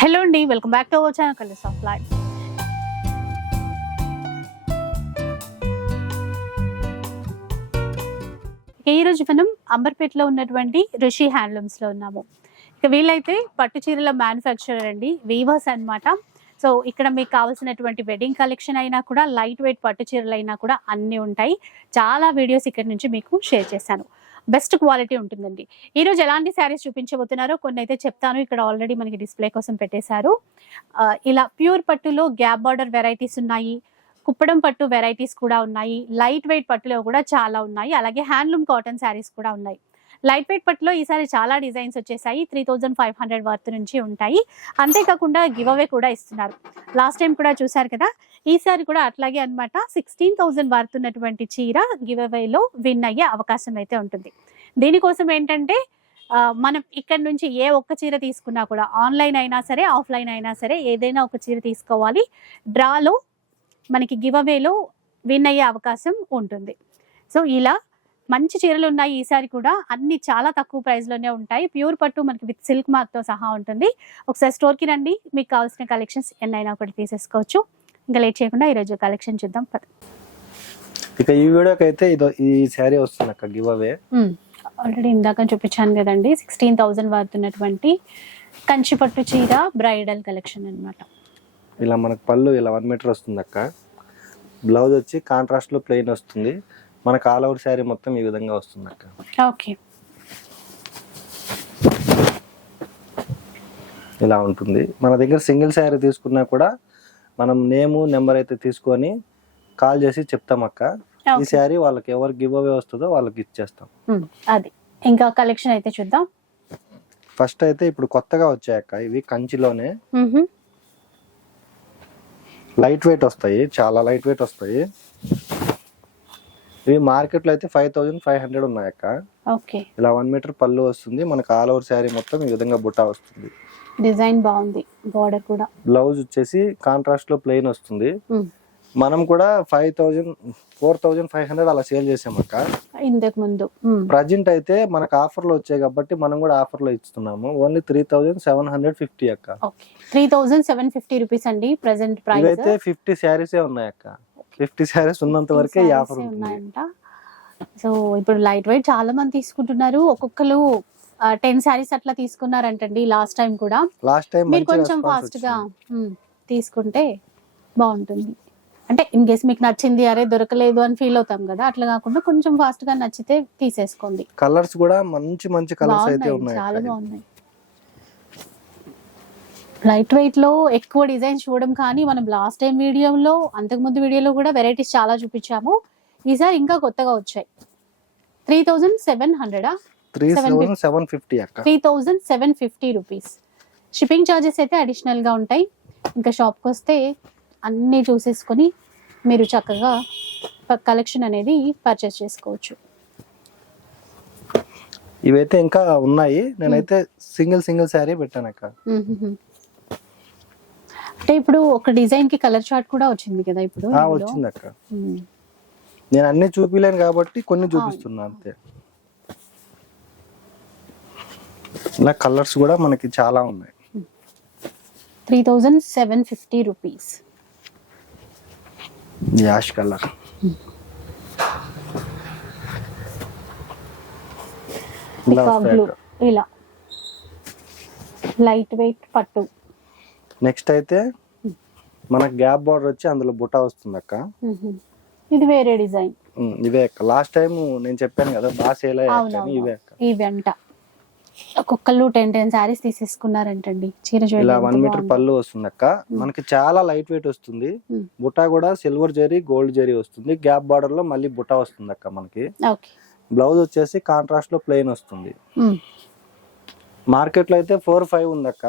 Hello అండి welcome back to our channel colours of life. ఈరోజు రోజు మనం అంబర్పేటలో ఉన్నటువంటి రిషి హ్యాండ్లూమ్స్లో ఉన్నాము. ఇక వీళ్ళైతే పట్టు చీరల మ్యానుఫ్యాక్చరర్ అండి వీవర్స్ అనమాట సో ఇక్కడ మీకు కావాల్సినటువంటి వెడ్డింగ్ కలెక్షన్ అయినా కూడా లైట్ వెయిట్ పట్టు చీరలు అయినా కూడా అన్నీ ఉంటాయి. చాలా వీడియోస్ ఇక్కడ నుంచి మీకు షేర్ చేశాను. బెస్ట్ క్వాలిటీ ఉంటుందండి. ఈ రోజు ఎలాంటి శారీస్ చూపించబోతున్నారో కొన్ని అయితే చెప్తాను. ఇక్కడ ఆల్రెడీ మనకి డిస్ప్లే కోసం పెట్టేశారు. ఆ, ఇలా ప్యూర్ పట్టులో గ్యాప్ బార్డర్ వెరైటీస్ ఉన్నాయి. కుప్పడం పట్టు వెరైటీస్ కూడా ఉన్నాయి. లైట్ వెయిట్ పట్టులో కూడా చాలా ఉన్నాయి. అలాగే హ్యాండ్లూమ్ కాటన్ శారీస్ కూడా ఉన్నాయి. లైట్ వెయిట్ పట్టులో ఈసారి చాలా డిజైన్స్ వచ్చేసాయి. Three thousand five hundred worth నుంచి ఉంటాయి. అంతేకాకుండా గివ్ అవే కూడా ఇస్తున్నారు. లాస్ట్ టైం కూడా చూసారు కదా? ఈసారి కూడా అట్లాగే అన్నమాట. సిక్స్టీన్ థౌజండ్ వర్త్ ఉన్నటువంటి చీర గివ్ అవేలో విన్ అయ్యే అవకాశం అయితే ఉంటుంది. దీనికోసం ఏంటంటే మనం ఇక్కడ నుంచి ఏ ఒక్క చీర తీసుకున్నా కూడా ఆన్లైన్ అయినా సరే ఆఫ్లైన్ అయినా సరే ఏదైనా ఒక చీర తీసుకోవాలి. డ్రాలో మనకి గివ్ అవేలో విన్ అయ్యే అవకాశం ఉంటుంది. సో ఇలా మంచి చీరలు ఉన్నాయి ఈసారి కూడా. అన్ని చాలా తక్కువ ప్రైస్లోనే ఉంటాయి. ప్యూర్ పట్టు మనకి విత్ సిల్క్ మార్క్తో సహా ఉంటుంది. ఒకసారి స్టోర్కి రండి. మీకు కావాల్సిన కలెక్షన్స్ ఎన్నైనా ఒకటి తీసేసుకోవచ్చు. ఇంకా లేట్ చేయకుండా ఈరోజు కలెక్షన్ చూద్దాం. పద. ఇక ఈ వీడియోకి అయితే ఇదో ఈ శారీ వస్తుంది అక్క గివ్ అవే. ఆల్రెడీ ఇందాక చూపించాను కదండి. సిక్స్టీన్ థౌజండ్ వాడుతున్నటువంటి కంచి పట్టు చీర బ్రైడల్ కలెక్షన్ అన్నమాట. ఇలా మనకు పళ్ళు ఇలా వన్ మీటర్ వస్తుంది అక్క. బ్లౌజ్ వచ్చి కాంట్రాస్ట్లో ప్లెయిన్ వస్తుంది. మనకు ఆల్ ఓవర్ శారీ మొత్తం ఈ విధంగా వస్తుంది అక్క ఓకే. ఇలా ఉంటుంది. మన దగ్గర సింగిల్ శారీ తీసుకున్నా కూడా మనం నేము నెంబర్ అయితే తీసుకొని కాల్ చేసి చెప్తాం అక్క. ఈ. శారీ వాళ్ళకి ఎవరు గివ్ అవే వస్తుందో వాళ్ళకి ఇచ్చేస్తాం. అది. ఇంకా కలెక్షన్ అయితే చూద్దాం. ఫస్ట్ అయితే ఇప్పుడు కొత్తగా వచ్చాయి అక్క ఇవి కంచిలోనే. లైట్ వెయిట్ వస్తాయి చాలా లైట్ వెయిట్ వస్తాయి. ఇవి మార్కెట్లో అయితే ఫైవ్ థౌజండ్ ఫైవ్ హండ్రెడ్ ఉన్నాయి అక్క ఓకే. ఇలా వన్ మీటర్ పళ్ళు వస్తుంది. మనకు ఆల్ ఓవర్ శారీ మొత్తం ఈ విధంగా బుట్ట వస్తుంది. డిజైన్ బాగుంది బార్డర్ కూడా. బ్లౌజ్ వచ్చేసి కాంట్రాస్ట్లో ప్లెయిన్ వస్తుంది. మనం కూడా five thousand four thousand five hundred అలా సేల్ చేసాం అక్క ఇంతకు ముందు. ప్రజెంట్ అయితే మనకు ఆఫర్లో వచ్చాయి కాబట్టి మనం కూడా ఆఫర్లో ఇస్తున్నాము. Only three thousand seven hundred fifty అక్క. Three thousand seven fifty rupees అండి ప్రెసెంట్ ప్రైస్. ఇవైతే ఫిఫ్టీ శారీసే ఉన్నాయి అక్క ఫిఫ్టీ శారీస్ ఉన్నంత వరకే ఆఫర్ ఉన్నాయంట. సో ఇప్పుడు లైట్ వెయిట్ చాలా మంది తీసుకుంటున్నారు. ఒక్కొక్కరు టెన్ శారీస్ అట్లా తీసుకున్నారంటండి లాస్ట్ టైం కూడా. లాస్ట్ టైం మీరు కొంచెం ఫాస్ట్గా తీసుకుంటే బాగుంటుంది. అంటే ఇన్ కేస్ మీకు నచ్చింది అరే దొరకలేదు అని ఫీల్ అవుతాం కదా అట్లా కాకుండా కొంచెం ఫాస్ట్గా నచ్చితే తీసేసుకోండి. కలర్స్ కూడా మంచి మంచి కలర్స్ అయితే ఉన్నాయి చాలా. బాగున్నాయి. లైట్ వెయిట్లో ఎక్కువ డిజైన్స్ చూడడం కానీ మనం లాస్ట్ టైం వీడియోలో అంతకుముందు వీడియోలో కూడా వెరైటీస్ చాలా చూపించాము. ఈసారి ఇంకా కొత్తగా వచ్చాయి. Three thousand seven హండ్రెడా three thousand seven fifty rupees. Shipping charges అయితే అడిషనల్గా ఉంటాయి. ఇంకా షాప్కి వస్తే అన్నీ చూసేసుకొని మీరు చక్కగా కలెక్షన్ అనేది పర్చేస్ చేసుకోవచ్చు. ఇవైతే ఇంకా ఉన్నాయి. నేనైతే సింగిల్ సింగిల్ శారీ పెట్టాను అక్క. అంటే ఇప్పుడు ఒక డిజైన్కి కలర్ చార్ట్ కూడా వచ్చింది కదా ఇప్పుడు. వచ్చింది అక్క. నేను అన్ని చూపిలేను కాబట్టి కొన్ని చూపిస్తున్నా అంతే. ఇలా కలర్స్ కూడా మనకి చాలా ఉన్నాయి. Three thousand seven fifty rupees. Ash colour. ఇలా లైట్ వెయిట్ పట్టు. నెక్స్ట్ అయితే మనకి గ్యాప్ బార్డర్ వచ్చి అందులో బుట్ట వస్తుంది అక్క. ఇది వేరే డిజైన్. ఇవే అక్క. లాస్ట్ టైం నేను చెప్పాను కదా బాగా సేల్ అయ్యాయి ఇవే అక్క. ఇవి అంట ఒక్కొక్కళ్ళు టెన్ టెన్ శారీస్ తీసేసుకున్నారంటండి. చీర ఇలా వన్ మీటర్. పళ్ళు వస్తుంది అక్క మనకి చాలా లైట్ వెయిట్ వస్తుంది. బుట్ట కూడా సిల్వర్ జరీ గోల్డ్ జరీ వస్తుంది. గ్యాప్ బార్డర్లో మళ్ళీ బుట్ట వస్తుంది అక్క మనకి బ్లౌజ్ వచ్చేసి కాంట్రాస్ట్లో ప్లెయిన్ వస్తుంది. మార్కెట్లో అయితే ఫోర్ ఫైవ్ ఉంది అక్క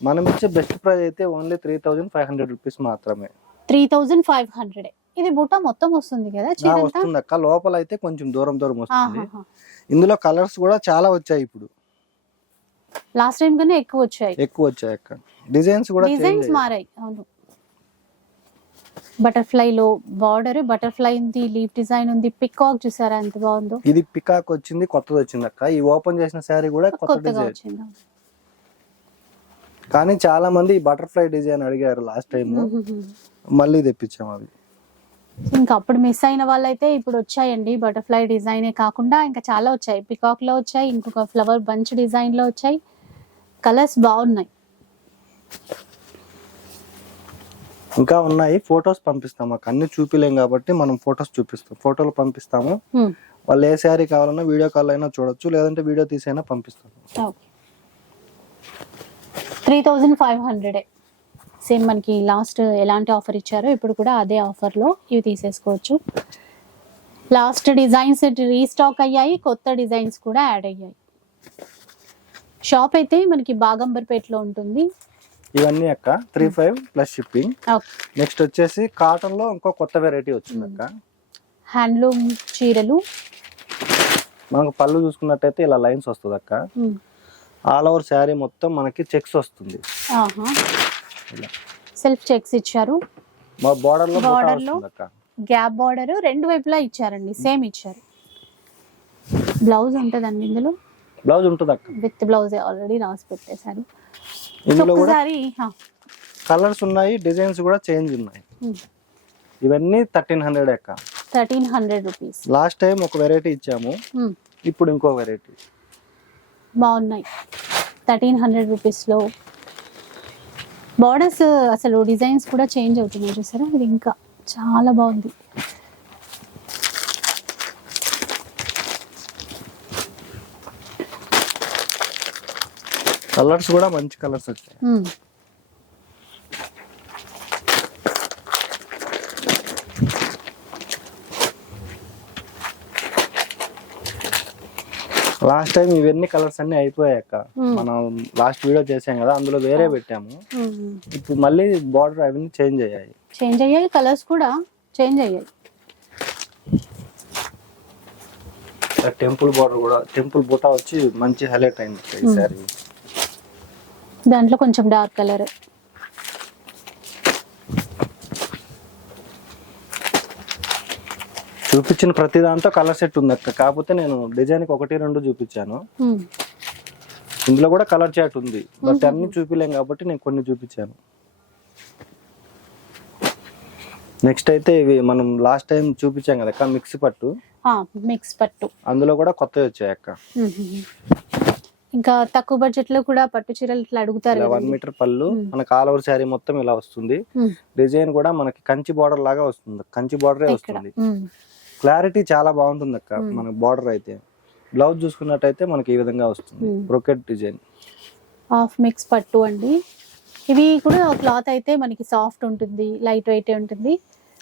మనం ఇచ్చే బెస్ట్ ప్రైస్ అయితే only three thousand five hundred rupees మాత్రమే. త్రీ థౌజండ్ ఫైవ్ హండ్రెడ్ ఇది బుట్ట మొత్తం వస్తుంది కదా వస్తుంది అక్క. లోపల అయితే కొంచెం దూరం దూరం వస్తుంది. ఇందులో కలర్స్ కూడా చాలా వచ్చాయి ఇప్పుడు. లాస్ట్ టైం కన్నా ఎక్కువ వచ్చాయి. ఎక్కువ వచ్చాయి అక్క. డిజైన్స్ కూడా డిజైన్స్ మారాయి అవును. బటర్ఫ్లై లో బార్డర్ బటర్ఫ్లై ఉంది లీఫ్ డిజైన్ ఉంది. పికాక్ చూసారా? ఎంత బాగుందో. ఇది పికాక్ వచ్చింది కొత్తది వచ్చింది అక్క. ఈ ఓపెన్ చేసిన శారీ కూడా కొత్త కొత్తగా డిజైన్ వచ్చింది కానీ చాలా మంది బటర్ఫ్లై డిజైన్ అడిగారు లాస్ట్ టైం మళ్ళీ తెప్పించాం అవి ఇంకా అప్పుడు మిస్ అయిన వాళ్ళైతే ఇప్పుడు వచ్చాయండి బటర్ఫ్లై డిజైనే కాకుండా ఇంకా చాలా వచ్చాయి. పికాక్లో వచ్చాయి ఇంకొక ఫ్లవర్ బంచ్ డిజైన్లో వచ్చాయి. కలర్స్ బాగున్నాయి. ఇంకా ఉన్నాయి. ఫొటోస్ పంపిస్తాం మాకు. అన్ని చూపిలేం కాబట్టి మనం ఫొటోస్ చూపిస్తాం. ఫోటోలు పంపిస్తాము. Hmm. వాళ్ళు ఏ శారీ కావాలన్నా వీడియో కాల్ అయినా చూడొచ్చు. లేదంటే వీడియో తీసైనా పంపిస్తాం. ఓకే త్రీ థౌజండ్ ఫైవ్ హండ్రెడే. సేమ్ మనకి లాస్ట్ ఎలాంటి ఆఫర్ ఇచ్చారో ఇప్పుడు కూడా అదే ఆఫర్లో ఇవి తీసేసుకోవచ్చు. లాస్ట్ డిజైన్స్ రీస్టాక్ అయ్యాయి కొత్త డిజైన్స్ కూడా యాడ్ అయ్యాయి. షాప్ అయితే మనకి బాగంబర్పేటలో ఉంటుంది. ఇవన్నీ అక్క three five plus shipping. Next వచ్చేసి కాటన్లో ఇంకో కొత్త వెరైటీ వచ్చింది అక్క. హ్యాండ్లూమ్ చీరలు. మనకు పళ్ళు చూసుకున్నట్టయితే ఇలా లైన్స్ వస్తుంది అక్క. ఆల్ ఓవర్ శారీ మొత్తం మనకి చెక్స్ వస్తుంది. సెల్ఫ్ చెక్స్ ఇచ్చారు. మా బార్డర్లో Border లో? గ్యాప్ బార్డర్ రెండు వైపులా ఇచ్చారండి సేమ్ ఇచ్చారు. బ్లౌజ్ ఉంటుందండి ఇందులో? బ్లౌజ్ ఉంటుంది అక్క విత్ బ్లౌజ్ ఆల్రెడీ రాసి పెట్టేశారు. ఇందులో కూడా కలర్స్ ఉన్నాయి డిజైన్స్ కూడా చేంజ్ ఉన్నాయి. ఇవన్నీ థర్టీన్ హండ్రెడ్ అక్క. Thirteen hundred rupees. Last time ఒక వెరైటీ ఇచ్చాము. ఇప్పుడు ఇంకో వెరైటీ. బాగున్నాయి. థర్టీన్ హండ్రెడ్ రూపీస్లో. బార్డర్స్ అసలు డిజైన్స్ కూడా చేంజ్ అవుతున్నాయి చూసారా? ఇది ఇంకా చాలా బాగుంది. కలర్స్ కూడా మంచి కలర్స్ వచ్చాయి. లాస్ట్ టైం ఇవన్నీ కలర్స్ అన్ని అయిపోయాక Hmm. మనం లాస్ట్ వీడియో చేసాం కదా అందులో వేరే పెట్టాము. ఉమ్. ఇప్పుడు మళ్ళీ బార్డర్ అవన్నీ చేంజ్ అయ్యాయి. చేంజ్ అయ్యాయి కలర్స్ కూడా చేంజ్ అయ్యాయి. టెంపుల్ బార్డర్ కూడా టెంపుల్ బూటా వచ్చి మంచి హైలైట్ అయింది ఈ సారీ దాంట్లో కొంచెం డార్క్ కలర్ చూపించిన ప్రతి దాంతో కలర్ సెట్ ఉంది అక్క. కాకపోతే నేను డిజైన్కి ఒకటి రెండు చూపించాను. ఇందులో కూడా కలర్ చాట్ ఉంది. బట్ అన్ని చూపిలేం కాబట్టి నేను కొన్ని చూపించాను. నెక్స్ట్ అయితే ఇవి మనం లాస్ట్ టైం చూపించాం కదా అక్క మిక్సీ పట్టు. మిక్స్ పట్టు. అందులో కూడా కొత్తవి వచ్చాయి అక్క. ఇంకా తక్కువ బడ్జెట్లో కూడా పట్టు చీరలు ఇట్లా అడుగుతారు వన్. మీటర్ పళ్ళు. మనకి ఆల్ ఓవర్ శారీ మొత్తం ఇలా వస్తుంది. డిజైన్ కూడా మనకి కంచి బార్డర్ లాగా వస్తుంది. కంచి బార్డరే వస్తుంది. క్లారిటీ చాలా బాగుంటుంది అక్క Hmm. మనకి బార్డర్ అయితే. బ్లౌజ్ చూసుకున్నట్టయితే మనకి ఈ విధంగా వస్తుంది. బ్రొకెట్ డిజైన్ హాఫ్ మిక్స్ పట్టు అండి. ఇవి కూడా క్లాత్ అయితే మనకి సాఫ్ట్ ఉంటుంది లైట్ వెయిట్ ఉంటుంది.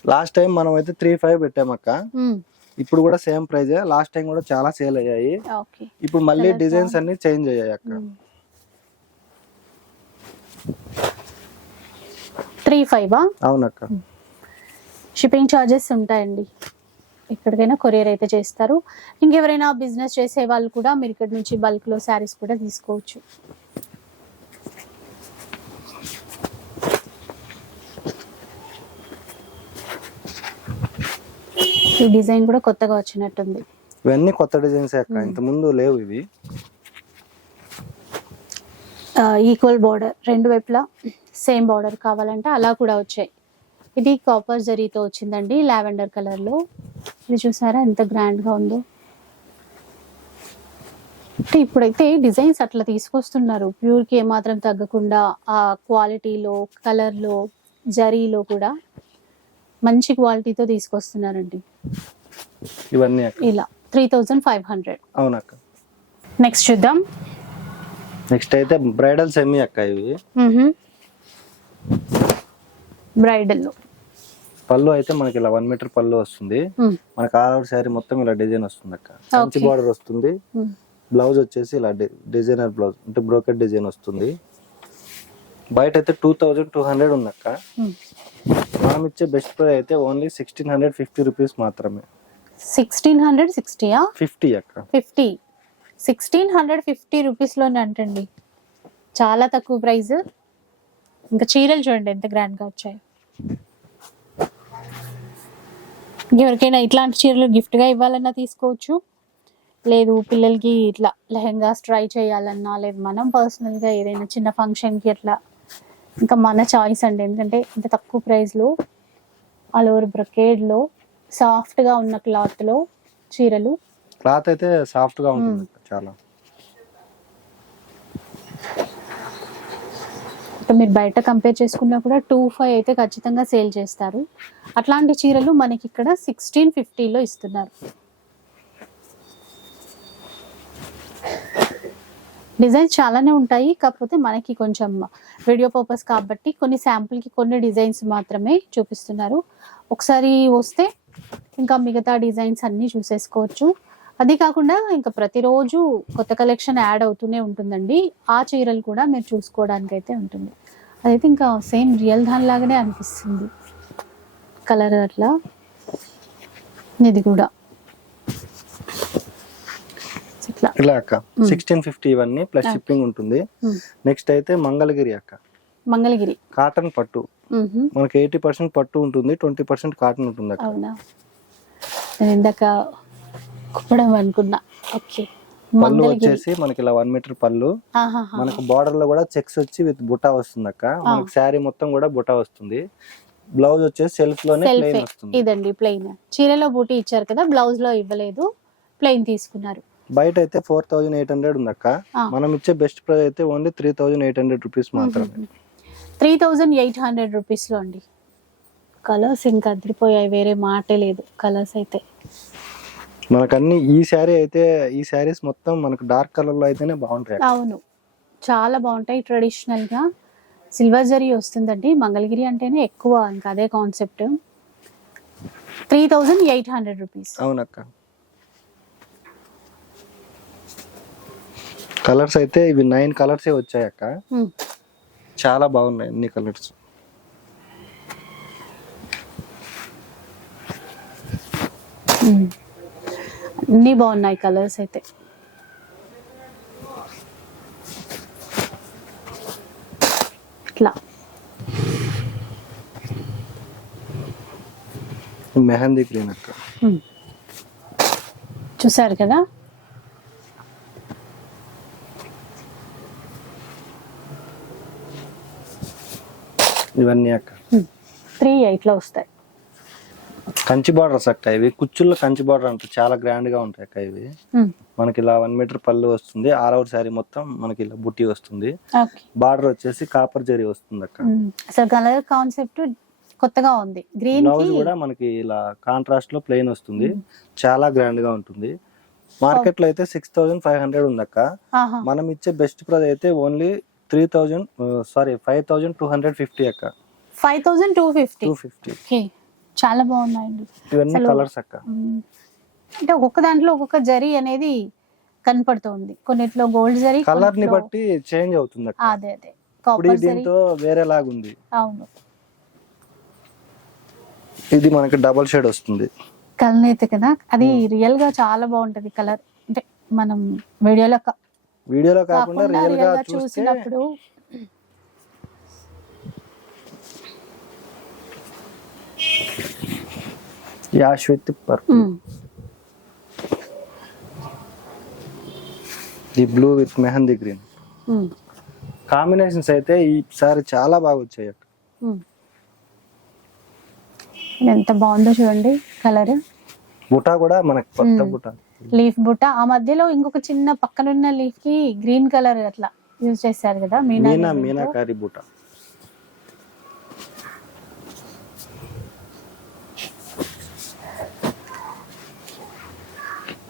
లాస్ట్ టైం మనం అయితే త్రీ ఫైవ్ పెట్టామక్క. ఉమ్, ఇప్పుడు కూడా సేమ్ ప్రైజ్ లాస్ట్ టైం కూడా చాలా సేల్ అయ్యాయి. ఓకే ఇప్పుడు మళ్ళీ డిజైన్స్ అన్ని చేంజ్ అయ్యాయి అక్క. త్రీ ఫైవ్ అవునక్క. షిప్పింగ్ ఛార్జెస్ ఉంటాయండి. ఎక్కడికైనా కొరియర్ అయితే చేస్తారు. ఇంకెవరైనా బిజినెస్ చేసే వాళ్ళు కూడా మీరు ఇక్కడ నుంచి బల్క్లో శారీస్ కూడా తీసుకోవచ్చు. ఈ డిజైన్ కూడా కొత్తగా వచ్చినట్టుంది. ఇవన్నీ కొత్త డిజైన్స్ అక్క? ఇంత ముందు లేవు ఇవి. ఈక్వల్ బార్డర్ రెండు వైపులా సేమ్ బార్డర్ కావాలంటే అలా కూడా వచ్చాయి. ఇది కాపర్ జరీతో వచ్చిందండి లావెండర్ కలర్లో. ఇది చూసారా? ఎంత గ్రాండ్గా ఉందో. అంటే ఇప్పుడైతే డిజైన్స్ అట్లా తీసుకొస్తున్నారు. ప్యూర్కి ఏమాత్రం తగ్గకుండా ఆ క్వాలిటీలో కలర్లో జరీలో కూడా మంచి క్వాలిటీతో తీసుకొస్తున్నారండి. ఇవన్నీ ఇలా త్రీ థౌజండ్ ఫైవ్ హండ్రెడ్. అవునక్క. నెక్స్ట్ చూద్దాం. నెక్స్ట్ అయితే బ్రైడల్ సెమీ అక్క ఇవి. బ్రైడల్. పళ్ళు అయితే మనకి ఇలా వన్ మీటర్ పళ్ళు వస్తుంది. మనకి ఆల్ ఓవర్ శారీ మొత్తం ఇలా డిజైన్ వస్తుంది అక్క. కంచి Okay. బార్డర్ వస్తుంది. బ్లౌజ్ వచ్చేసి ఇలా డిజైనర్ బ్లౌజ్ అంటే బ్రోకెట్ డిజైన్ వస్తుంది. బయట అయితే టూ థౌజండ్ టూ హండ్రెడ్ ఉంది అక్క. మనం ఇచ్చే బెస్ట్ ప్రైస్ అయితే only sixteen hundred fifty rupees మాత్రమే. సిక్స్టీన్ హండ్రెడ్ సిక్స్టీయా ఫిఫ్టీ అక్క. ఫిఫ్టీ సిక్స్టీన్ హండ్రెడ్ ఫిఫ్టీ రూపీస్లోనే అంటండి. చాలా తక్కువ ప్రైస్ ఇంకా చీరలు చూడండి ఎంత గ్రాండ్గా వచ్చాయి. ఎవరికైనా ఇట్లాంటి చీరలు గిఫ్ట్గా ఇవ్వాలన్నా తీసుకోవచ్చు. లేదు పిల్లలకి ఇట్లా లెహెంగాస్ ట్రై చేయాలన్నా లేదు మనం పర్సనల్గా ఏదైనా చిన్న ఫంక్షన్కి అట్లా. ఇంకా మన చాయిస్ అండి. ఎందుకంటే ఇంత తక్కువ ప్రైస్లో ఆల్ ఓవర్ బ్రొకేడ్లో సాఫ్ట్గా ఉన్న క్లాత్లో చీరలు. క్లాత్ అయితే సాఫ్ట్గా ఉంటుంది చాలా. ఇప్పుడు మీరు బయట కంపేర్ చేసుకున్నా కూడా టూ ఫైవ్ అయితే ఖచ్చితంగా సేల్ చేస్తారు. అట్లాంటి చీరలు మనకి ఇక్కడ సిక్స్టీన్ ఫిఫ్టీలో ఇస్తున్నారు. డిజైన్స్ చాలానే ఉంటాయి కాకపోతే మనకి కొంచెం వీడియో పర్పస్ కాబట్టి కొన్ని శాంపుల్కి కొన్ని డిజైన్స్ మాత్రమే చూపిస్తున్నారు. ఒకసారి వస్తే ఇంకా మిగతా డిజైన్స్ అన్నీ చూసేసుకోవచ్చు. అది కాకుండా ఇంకా ప్రతిరోజు కొత్త కలెక్షన్ యాడ్ అవుతూనే ఉంటుందండి. ఆ చీరలు కూడా మీరు చూసుకోవడానికి అయితే ఉంటుంది. అదైతే ఇంకా సేమ్ రియల్ దానిలాగానే అనిపిస్తుంది. కలర్ అట్లా. ఇది కూడా. ఇలా అక్క. సిక్స్టీన్ ఫిఫ్టీ ఇవన్నీ ప్లస్ షిప్పింగ్ ఉంటుంది. నెక్స్ట్ అయితే మంగళగిరి అక్క. మంగళగిరి. కాటన్ పట్టు. మనకి ఎయిటీ పర్సెంట్ పట్టు ఉంటుంది ట్వంటీ పర్సెంట్ కాటన్ ఉంటుంది అక్క. అవునా? ఇందాక కుప్పడం అనుకున్నా. ఓకే. పళ్ళు వచ్చేసి మనకి ఇలా వన్ మీటర్ పళ్ళు. ఆహాహా. మనకు బార్డర్లో కూడా చెక్స్ వచ్చి విత్ బుటా వస్తుంది అక్క. మనకి శారీ మొత్తం కూడా బుటా వస్తుంది. బ్లౌజ్ వచ్చేసి సెల్ఫ్లోనే ప్లెయిన్ వస్తుంది. ఇదండి ప్లెయిన్ చీరలో బూటీ ఇచ్చారు కదా బ్లౌజ్లో ఇవ్వలేదు ప్లెయిన్ తీసుకున్నారు. బయట అయితే ఫోర్ థౌజండ్ ఎయిట్ హండ్రెడ్ ఉంది అక్క. మనం ఇచ్చే బెస్ట్ ప్రైస్ అయితే only three thousand eight hundred rupees మాత్రమే. త్రీ థౌజండ్ ఎయిట్ హండ్రెడ్ రూపీస్లో అండి. కలర్స్ ఇంకా అదిరిపోయాయి వేరే మాటే లేదు కలర్స్ అయితే. మనకు అన్ని ఈ శారీ అయితే ఈ శారీస్ మొత్తం మనకు డార్క్ కలర్లో అయితేనే బాగుంటాయి. అవును. చాలా బాగుంటాయి ట్రెడిషనల్గా సిల్వర్ జరీ వస్తుందండి. మంగళగిరి అంటేనే ఎక్కువ ఇంకా అదే concept. Three thousand eight hundred rupees. అవునక్క. కలర్స్ అయితే ఇవి నైన్ కలర్స్ వచ్చాయి అక్క చాలా బాగున్నాయి అన్ని కలర్స్. అన్నీ బాగున్నాయి కలర్స్ అయితే. ఇట్లా. మెహందీ గ్రీన్ అక్క. చూసారు కదా? ఇవన్నీ అక్క. త్రీ ఎయిట్లో వస్తాయి. కంచి బార్డర్స్ అక్క ఇవి. కుచ్చుల్లో కంచి బార్డర్ అంటే చాలా గ్రాండ్గా ఉంటాయి అక్క ఇవి. ఉమ్. మనకి ఇలా వన్ మీటర్ పళ్ళు వస్తుంది. ఆల్ ఓవర్ శారీ మొత్తం మనకి ఇలా బుట్టి వస్తుంది. బార్డర్ వచ్చేసి కాపర్ జరీ వస్తుంది అక్క. అసలు కలర్ కాన్సెప్ట్ కొత్తగా ఉంది. గ్రీన్ బ్లౌజ్ కూడా మనకి ఇలా కాంట్రాస్ట్లో ప్లెయిన్ వస్తుంది. చాలా గ్రాండ్గా ఉంటుంది. మార్కెట్లో అయితే సిక్స్ థౌసండ్ ఫైవ్ హండ్రెడ్ ఉంది అక్క. మనం ఇచ్చే బెస్ట్ ప్రైస్ అయితే only three thousand sorry five thousand two hundred fifty అక్క. Five thousand two fifty two fifty చాలా బాగున్నాయండి. ఇవన్నీ కలర్స్ అక్క. అంటే ఒక్కొక్క దాంట్లో ఒక్కొక్క జరీ అనేది కనపడుతుంది. కొన్నిట్లో గోల్డ్ జరీ కలర్ని బట్టి చేంజ్ అవుతుంది అదే అదే. కాపర్ దీంతో అవును. ఇది మనకి డబల్ షేడ్ వస్తుంది. కలర్ అయితే కదా అది రియల్గా చాలా బాగుంటది కలర్ అంటే మనం వీడియోలో వీడియోలో కాకుండా రియల్గా చూసినప్పుడు ash with purple um, the blue with mehndi green. Combinations అయితే ఈసారి చాలా బాగా వచ్చాయి ఎంత బాగుందో చూడండి కలర్. బుటా కూడా మనకి కొత్త. బుటా. లీఫ్ బుట్ట ఆ మధ్యలో ఇంకొక చిన్న పక్కనున్న లీఫ్కి గ్రీన్ కలర్ అట్లా యూజ్ చేశారు కదా మీనా. మీనాకారి బుటా.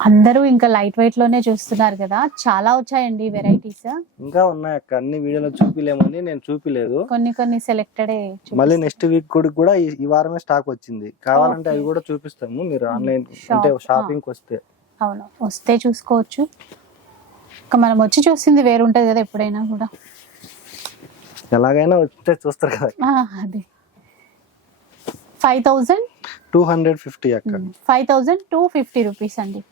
అందరూ ఇంకా లైట్ వెయిట్లోనే చూస్తున్నారు కదా. చాలా వచ్చాయండి వెరైటీస్ ఇంకా ఉన్నాయి అక్క. అన్ని వీడియోలో చూపిలేమని నేను చూపిలేదు. కొన్ని కొన్ని సెలెక్టెడ్ మళ్ళీ నెక్స్ట్ వీక్ కూడా కూడా ఈ- వారమే స్టాక్ వచ్చింది. కావాలంటే అవి కూడా చూపిస్తాము. మీరు ఆన్లైన్ అంటే షాపింగ్ వస్తే. అవును. వస్తే చూసుకోవచ్చు. ఇంకా మనం వచ్చి చూసింది వేరు ఉంటది కదా ఎప్పుడైనా కూడా. ఎలాగైనా వస్తే చూస్తారు కదా. ఆ, అదే. Five thousand two hundred fifty అక్క. Five thousand two fifty rupees అండి.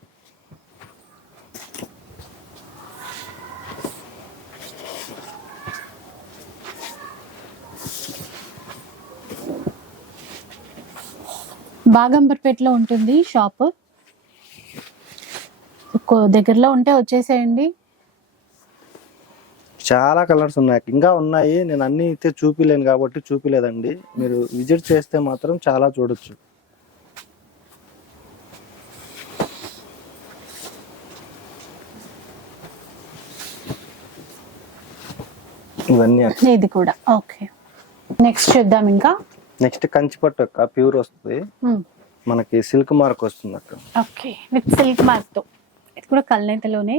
బాగంబర్పేటలో ఉంటుంది షాప్. దగ్గరలో ఉంటే వచ్చేసేయండి. చాలా కలర్స్ ఉన్నాయి. ఇంకా ఉన్నాయి. నేను అన్ని అయితే చూపిలేను కాబట్టి చూపిలేదండి. మీరు విజిట్ చేస్తే మాత్రం చాలా చూడొచ్చు. ఇవన్నీ ఇది కూడా. ఓకే. నెక్స్ట్ చూద్దాం ఇంకా. నెక్స్ట్ కంచిపట్టు అక్క ప్యూర్ వస్తుంది. మనకి సిల్క్ మార్క్ వస్తుంది అక్క. ఓకే విత్ సిల్క్ మార్క్తో ఇది కూడా కల్నేతలోనే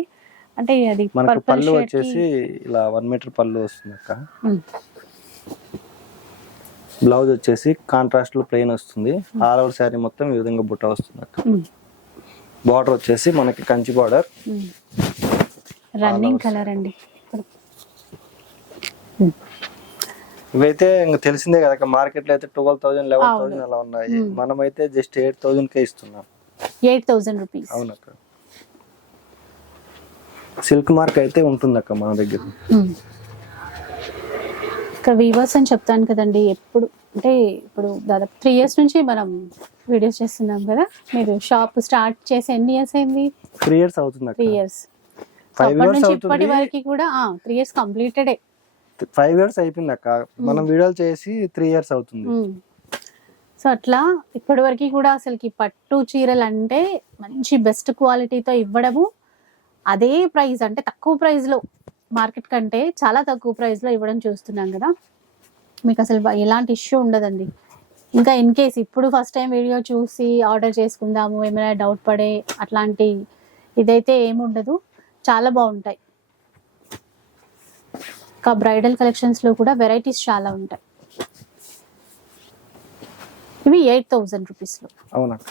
అంటే అది మనకు పళ్ళు వచ్చేసి ఇలా వన్ మీటర్ పళ్ళు వస్తుంది అక్క. బ్లౌజ్ వచ్చేసి కాంట్రాస్ట్లో ప్లెయిన్ వస్తుంది. ఆల్ ఓవర్ శారీ మొత్తం ఈ విధంగా బుట్ట వస్తుంది అక్క. బార్డర్ వచ్చేసి మనకి కంచి బార్డర్ రన్నింగ్ కలర్ అండి. ఇవైతే ఇంకా తెలిసిందే కదా మార్కెట్లో అయితే ట్వెల్వ్ థౌసండ్ లెవెన్ థౌసండ్ అలా ఉన్నాయి. మనమైతే జస్ట్ ఎయిట్ థౌసండ్ కే ఇస్తున్నాం. ఎయిట్ థౌసండ్ రూపీస్ అవునక్క సిల్క్ మార్క్ అయితే ఉంటుంది అక్క మన దగ్గర. ఇక్కడ వీవర్స్ అని చెప్తాను కదండి ఎప్పుడు అంటే ఇప్పుడు దాదాపు త్రీ ఇయర్స్ నుంచి మనం వీడియోస్ చేస్తున్నాం కదా మీరు షాప్ స్టార్ట్ చేసి ఎన్ని ఇయర్స్ అయింది? త్రీ ఇయర్స్ అవుతుంది త్రీ అక్క. ఇయర్స్ అప్పటి నుంచి. ఇప్పటి వరకు కూడా త్రీ ఇయర్స్ కంప్లీటెడే ఫైవ్ ఇయర్స్ అయిపోయింది అక్క. మనం వీడియోలు చేసి త్రీ ఇయర్స్ అవుతుంది. సో అట్లా ఇప్పటి వరకు కూడా అసలుకి పట్టు చీరలు అంటే మంచి బెస్ట్ క్వాలిటీతో ఇవ్వడము అదే ప్రైస్ అంటే తక్కువ price లో మార్కెట్ కంటే చాలా తక్కువ price లో ఇవ్వడం చూస్తున్నాం కదా. మీకు అసలు ఎలాంటి ఇష్యూ ఉండదండి. ఇంకా ఇన్ కేస్ ఇప్పుడు ఫస్ట్ టైం వీడియో చూసి ఆర్డర్ చేసుకుందాము ఏమైనా డౌట్ పడే అట్లాంటి ఇదైతే ఏమి ఉండదు చాలా బాగుంటాయి. ఇంకా బ్రైడల్ కలెక్షన్స్లో కూడా వెరైటీస్ చాలా ఉంటాయి. ఇవి ఎయిట్ థౌజండ్ రూపీస్లో అవునక్క.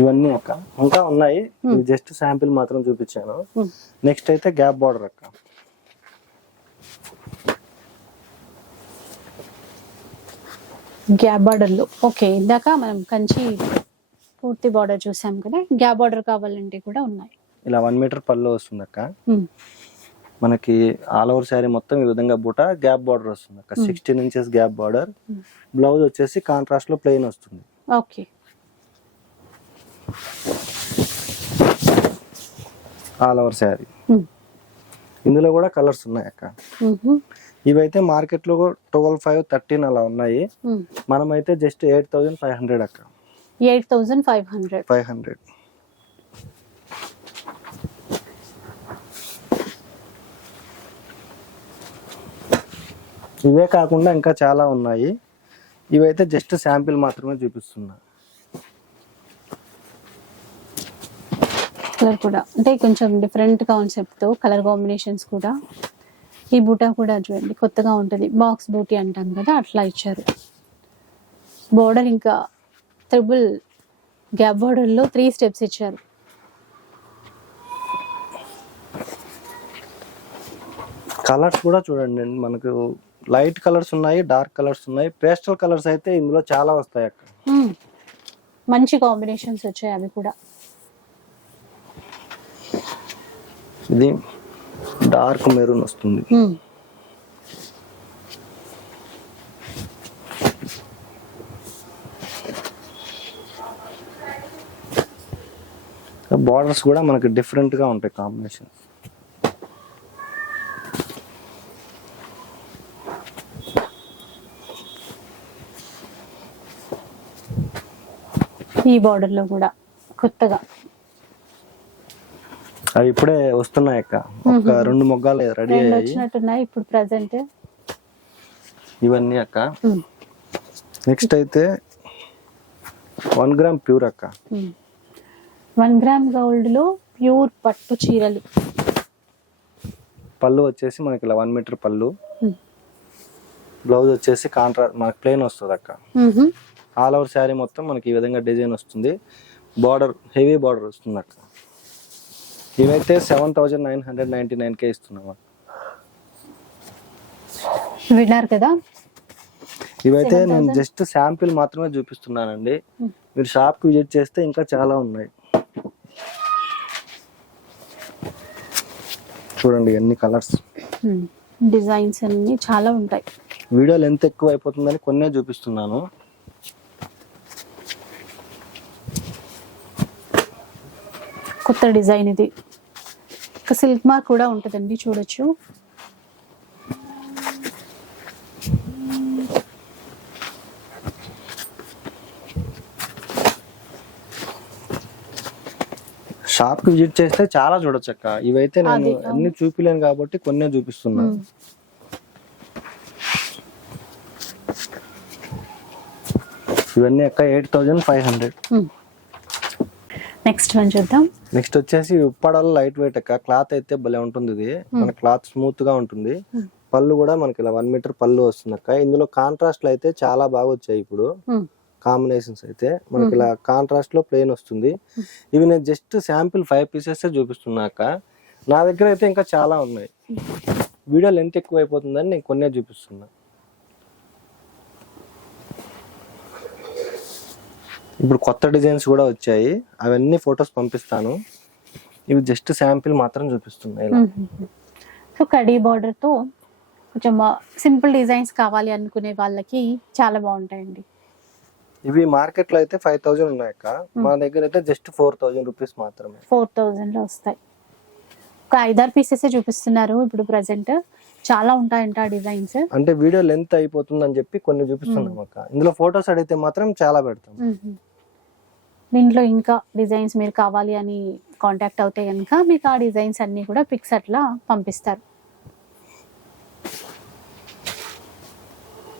ఇవన్నీ అక్క. ఇంకా ఉన్నాయి. జస్ట్ శాంపిల్ మాత్రం చూపించాను. నెక్స్ట్ అయితే గ్యాప్ బార్డర్ అక్క. గ్యాప్ బార్డర్లో. ఓకే ఇందాక మనం కంచి పూర్తి బార్డర్ చూసాం కదా గ్యాప్ బార్డర్ కావాలంటే కూడా ఉన్నాయి. ఇలా వన్ మీటర్ పళ్ళు వస్తుంది అక్క. మనకి ఆల్ ఓవర్ శారీ మొత్తం ఈ విధంగా బూట గ్యాప్ బార్డర్ వస్తుంది అక్క. Sixteen inches gap border. Blouse వచ్చేసి కాంట్రాస్ట్లో ప్లెయిన్ వస్తుంది. ఓకే. All over sari. ఇందులో కూడా కలర్స్ ఉన్నాయి అక్క. ఇవైతే మార్కెట్లో ట్వెల్వ్ ఫైవ్ థర్టీన్ అలా ఉన్నాయి. మనమైతే just eight thousand five hundred అక్క. Eight thousand five hundred. Five hundred. ఇవే కాకుండా ఇంకా చాలా ఉన్నాయి. ఇవైతే జస్ట్ శాంపిల్ మాత్రమే చూపిస్తున్నా. కలర్ కూడా. అంటే కొంచెం డిఫరెంట్ కాన్సెప్ట్తో కలర్ కాంబినేషన్స్ కూడా. ఈ బూటా కూడా చూడండి కొత్తగా ఉంటుంది. బాక్స్ బూటీ అంటాం కదా అట్లా ఇచ్చారు. బోర్డర్ ఇంకా త్రిబుల్ గ్యాప్ బోర్డర్లో త్రీ స్టెప్స్ ఇచ్చారు. కలర్స్ కూడా చూడండి మనకు లైట్ కలర్స్ ఉన్నాయి డార్క్ కలర్స్ ఉన్నాయి. పేస్టల్ కలర్స్ అయితే ఇందులో చాలా వస్తాయి అక్క మ్మ్. మంచి కాంబినేషన్స్ వచ్చాయి అవి కూడా. ఇది డార్క్ మెరూన్ వస్తుంది. బార్డర్స్ కూడా మనకి డిఫరెంట్గా ఉంటాయి కాంబినేషన్ ఈ border లో కూడా కొత్తగా. అవి ఇప్పుడే వస్తున్నాయి అక్క. ఒక రెండు మొగ్గాలు రెడీ అయ్యాయి. వచ్చినట్టున్నాయి ఇప్పుడు ప్రజెంట్ ఇవన్నీ అక్క. నెక్స్ట్ అయితే వన్ గ్రామ్ ప్యూర్ అక్క. వన్ గ్రామ్ గోల్డ్లో ప్యూర్ పట్టు చీరలు. పళ్ళు వచ్చేసి మనకి ఇలా వన్ మీటర్ పళ్ళు. బ్లౌజ్ వచ్చేసి కాంట్రాక్ట్ మనకి ప్లెయిన్ వస్తుంది అక్క. ఆల్ ఓవర్ శారీ మొత్తం మనకి ఈ విధంగా డిజైన్ వస్తుంది. బార్డర్ హెవీ బార్డర్ వస్తుంది అక్క. ఇవైతే seven thousand nine hundred ninety nine కే ఇస్తున్నాం విన్నారు కదా? ఇవైతే నేను జస్ట్ శాంపిల్ మాత్రమే చూపిస్తున్నానండి. మీరు షాప్కి విజిట్ చేస్తే ఇంకా చాలా ఉన్నాయి. చూడండి ఎన్ని కలర్స్. డిజైన్స్ అన్ని చాలా ఉంటాయి. వీడియోలు ఎంత ఎక్కువ అయిపోతుందని కొన్నే చూపిస్తున్నాను. కొత్త డిజైన్ ఇది. ఒక సిల్క్ మార్క్ కూడా ఉంటుందండి చూడొచ్చు. షాప్కి విజిట్ చేస్తే చాలా చూడొచ్చు అక్క ఇవైతే నేను అన్ని చూపిలేను కాబట్టి కొన్నే చూపిస్తున్నాను. ఇవన్నీ అక్క eight thousand five hundred. Next one చూద్దాం. నెక్స్ట్ వచ్చేసి ఉప్పాడలో లైట్ వెయిట్ అక్క. క్లాత్ అయితే భలే ఉంటుంది ఇది. మన క్లాత్ స్మూత్గా ఉంటుంది. పళ్ళు కూడా మనకి ఇలా వన్ మీటర్ పళ్ళు వస్తుంది అక్క. ఇందులో కాంట్రాస్ట్ అయితే చాలా బాగా వచ్చాయి ఇప్పుడు. కాంబినేషన్స్ అయితే మనకి ఇలా కాంట్రాస్ట్లో ప్లెయిన్ వస్తుంది. ఇవి నేను జస్ట్ శాంపిల్ ఫైవ్ పీసెస్ చూపిస్తున్నాక నా దగ్గర అయితే ఇంకా చాలా ఉన్నాయి. వీడియో లెంత్ ఎక్కువ అయిపోతుందని నేను కొన్నే చూపిస్తున్నా. ఇప్పుడు కొత్త డిజైన్స్ కూడా వచ్చాయి. అవన్నీ ఫొటోస్ పంపిస్తాను. ఇవి జస్ట్ శాంపిల్ మాత్రం చూపిస్తున్నాయి ఇలా. సో కడీ బార్డర్తో కొంచెం సింపుల్ డిజైన్స్ కావాలి అనుకునే వాళ్ళకి చాలా బాగుంటాయండి. ఇవి మార్కెట్లో అయితే ఫైవ్ థౌజండ్ ఉన్నాయక్క మా దగ్గర అయితే జస్ట్ ఫోర్ థౌజండ్ రూపీస్ మాత్రమే. ఫోర్ థౌజండ్లో వస్తాయి. ఒక ఐదారు పీసెస్ చూపిస్తున్నారు ఇప్పుడు ప్రజెంట్. చాలా ఉంటాయంట ఆ డిజైన్స్. అంటే వీడియో లెంత్ అయిపోతుంది అని చెప్పి కొన్ని చూపిస్తున్నాం అక్క. ఇందులో ఫొటోస్ అడిగితే మాత్రం చాలా పెడతాం. దీంట్లో ఇంకా డిజైన్స్ మీరు కావాలి అని కాంటాక్ట్ అవుతే కనుక మీకు ఆ డిజైన్స్ అన్ని కూడా పిక్స్ అట్లా పంపిస్తారు.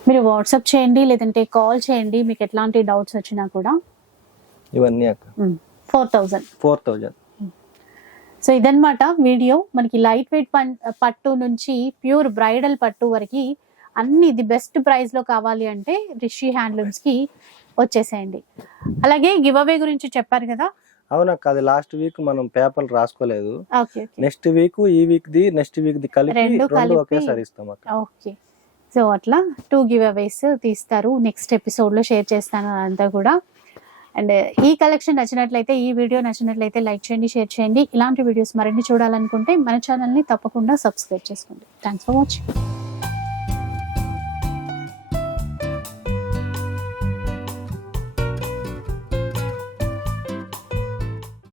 మీరు వాట్సాప్ చేయండి లేదంటే కాల్ చేయండి మీకు ఎట్లాంటి డౌట్స్ వచ్చినా కూడా. ఇవన్నీ అక్క. Four thousand four thousand so ఇదన్నమాట వీడియో. మనకి లైట్ వెయిట్ పట్టు నుంచి ప్యూర్ బ్రైడల్ పట్టు వరకు అన్ని ది బెస్ట్ ప్రైస్లో కావాలి అంటే రిషి హ్యాండ్లూమ్స్కి వచ్చేసేయండి. అలాగే గివ్ అవే గురించి చెప్పారు కదా? అవునక్క అది లాస్ట్ వీక్ మనం పేపర్లు రాసుకోలేదు. ఓకే నెక్స్ట్ వీక్ ఈ week the next week the కలిపి రెండు ఒకేసారి ఇస్తాం అక్క. ఓకే. సో అట్లా టూ గివ్ అవేస్ తీస్తారు. నెక్స్ట్ ఎపిసోడ్లో షేర్ చేస్తాను అదంతా కూడా. అండ్ ఈ కలెక్షన్ నచ్చినట్లయితే ఈ వీడియో నచ్చినట్లయితే లైక్ చేయండి షేర్ చేయండి. ఇలాంటి వీడియోస్ మరిన్ని చూడాలనుకుంటే మన ఛానల్ని తప్పకుండా సబ్స్క్రైబ్ చేసుకోండి. Thanks for watching.